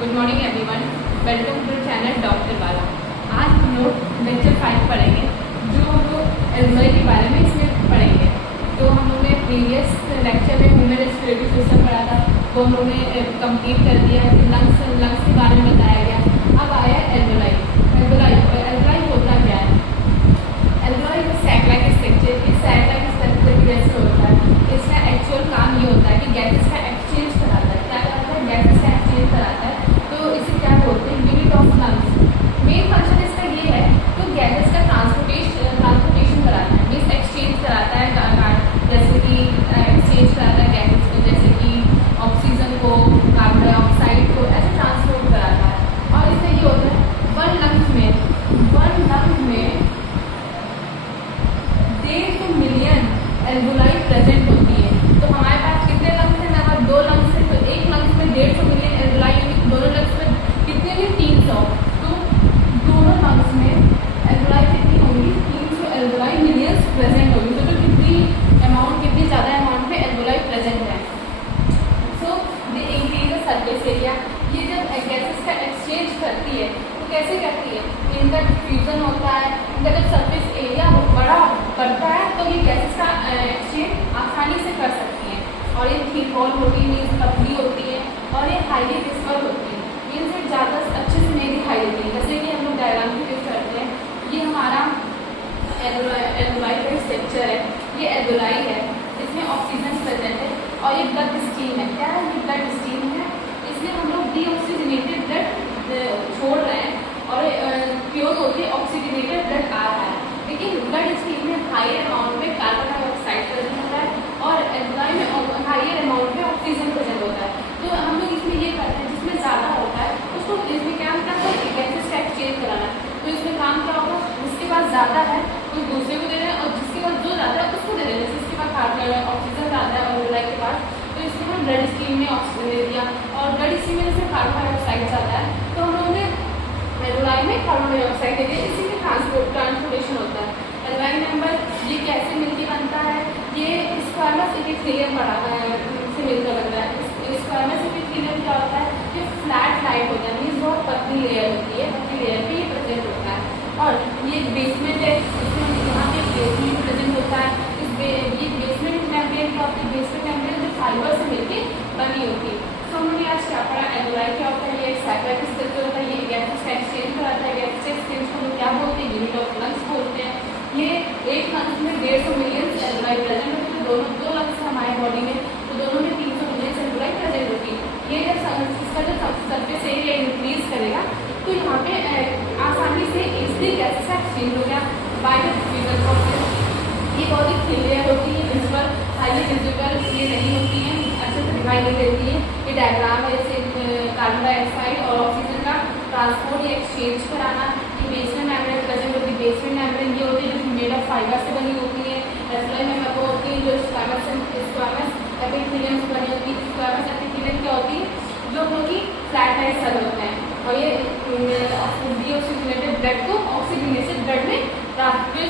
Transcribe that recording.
Good morning everyone, welcome to channel doctor वाला। आज हम लोग लेक्चर 5 पढ़ेंगे, जो हम लोग एल्वेलाई के बारे में इसमें पढ़ेंगे। तो हम लोग ने प्रीवियस लेक्चर में ह्यूमन रेस्पिरेटरी सिस्टम पढ़ा था, वो हम लोग ने कंप्लीट कर दिया। लंग्स के बारे में बताया गया। अब आया एल्वेलाई होता क्या है? एल्वेलाई एक सैक लाइक स्ट्रक्चर, इस सैक लाइक स्ट्रक्चर जैसे होता है। इसका एक्चुअल काम ये होता है कि गैसेस का एक्सचेंज कराता है। क्या कराता है? गैसेस का एक्सचेंज कराता है। तो इसे क्या बोलते हैं? Unit of lungs. Main function इसका ये है तो गैसेस का ट्रांसपोर्टेशन कराता है, मीन्स एक्सचेंज कराता है। जैसे कि एक्सचेंज कराता है गैसेस को, जैसे कि ऑक्सीजन को, कार्बन डाइऑक्साइड को, ऐसे ट्रांसपोर्ट कराता है। और इसमें ये होता है वन लंग में 1.5 मिलियन एल्वेलाई प्रेजेंट होती है। तो हमारे पास कितने लंग्स हैं? अगर 2 लंग्स हैं तो एक लंग्स में 150 मिलियन एल्वेलाई, दोनों लंग्स में कितने होंगे? 300। तो दोनों लंग्स में एल्वेलाई कितनी होंगी? 300 एल्वेलाई मिलियंस प्रेजेंट होगी। तो कितनी ज़्यादा अमाउंट में एल्वेलाई प्रेजेंट है। So they increase the surface area. ये जब गैसेस का एक्सचेंज करती है तो कैसे करती है? इनका डिफ्यूजन होता है, इनका जब सरफेस एरिया बड़ा बढ़ता है तो ये गैसेस का एक्सचेंज आसानी से कर सकती हैं। और ये थिक वॉल होती है, मीन्स पतली होती है, और ये हाईली विजिबल होती है, मीन्स ज़्यादा अच्छे से नहीं दिखाई देती है। जैसे कि हम लोग डायग्राम में यूज करते हैं, ये हमारा एल्वेलाई का स्ट्रक्चर है, ये एल्वेलाई है, इसमें ऑक्सीजन प्रेजेंट है और ये ब्लड स्ट्रीम है। क्या है? ये ब्लड स्ट्रीम है। इसमें हम लोग डीऑक्सीजनेटेड ब्लड छोड़ रहे हैं और प्योर होके ऑक्सीजनेटेड ब्लड आ रहा है। लेकिन ब्लड स्ट्रीम में हायर अमाउंट में कार्बन डाइऑक्साइड प्रेजेंट होता है और एल्वेलाई में हायर अमाउंट में ऑक्सीजन प्रेजेंट होता है। तो हम लोग इसमें ये करते हैं, जिसमें ज़्यादा होता है उसको इसमें क्या करता है? गैसेस का एक्सचेंज कराना। तो इसमें काम क्या होगा? जिसके पास ज़्यादा है तो दूसरे को दे रहे हैं, और जिसके पास जो ज़्यादा है उसको दे रहे हैं। जैसे इसके पास ऑक्सीजन ज़्यादा है एल्वेलाई के पास, तो इसमें हम ब्लड स्ट्रीम में ऑक्सीजन दे दिया, और ब्लड स्ट्रीम में जैसे कार्बन डाइऑक्साइड ज़्यादा है तो हम लोगों ने एल्वेलाई में कार्बन डाइऑक्साइड दे दिया। इसी में ट्रांसपोर्टेशन होता है। एल्वेलाई मेंबर ये कैसे मिलकर बनता है? ये स्क्वामस एपिथेलियम से मिलकर बनता है। स्क्वामस एपिथेलियम क्या होता है? ये फ्लैट लाइट होता है, मीन्स बहुत पतली लेयर होती है, पतली लेयर पे ये प्रेजेंट होता है। और ये बेसमेंट है, इसमें यहाँ पे बेसमेंट प्रेजेंट होता है। ये बेसमेंट मेम्ब्रेन क्या होती है? बेसमेंट मेम्ब्रेन जो फाइबर से मिलकर बनी होती है। तो हमने आज क्या पढ़ा? एल्वेलाई क्या होता है? ये एक सैक लाइक स्ट्रक्चर होता है, ये गैसेस का एक्सचेंज कराता है। गैसेस का एक्सचेंज को हम क्या बोलते हैं? यूनिट ऑफ लंग्स बोलते हैं। ये एक लंग्स में 150 मिलियन एल्वेलाई प्रेजेंट होती है। दोनों 2 लंग्स हमारे बॉडी में, तो दोनों में 300 मिलियन एल्वेलाई प्रेजेंट होती है। ये जब इसका जब सरफेस एरिया इंक्रीज करेगा तो यहाँ पे आसानी से इजली गैसेस का एक्सचेंज हो गया बाय द डिफ्यूजन प्रोसेस। ये बहुत ही थिन लेयर होती है, विजिबल, हाईली विजिबल ये नहीं होती है, अच्छे से दिखाई नहीं देती है। ये डायग्राम है, जैसे कार्बन डाइऑक्साइड और ऑक्सीजन का ट्रांसपोर्ट या एक्सचेंज कराना। ये बेसमेंट मेम्ब्रेन प्रेजेंट होती है। बेसमेंट मेम्ब्रेन ये होती है जो मेड ऑफ फाइबर से बनी होती है। एल्वेलाई में वो होती है जो स्क्वामस एपिथेलियम से बनी होती है। स्क्वामस एपिथेलियम क्या होती है? जो हम लोग की फ्लैट लाइट सेल होते हैं, और ये डीऑक्सीजनेटेड ब्लड को ऑक्सीजनेटेड ब्लड में ट्रांसफर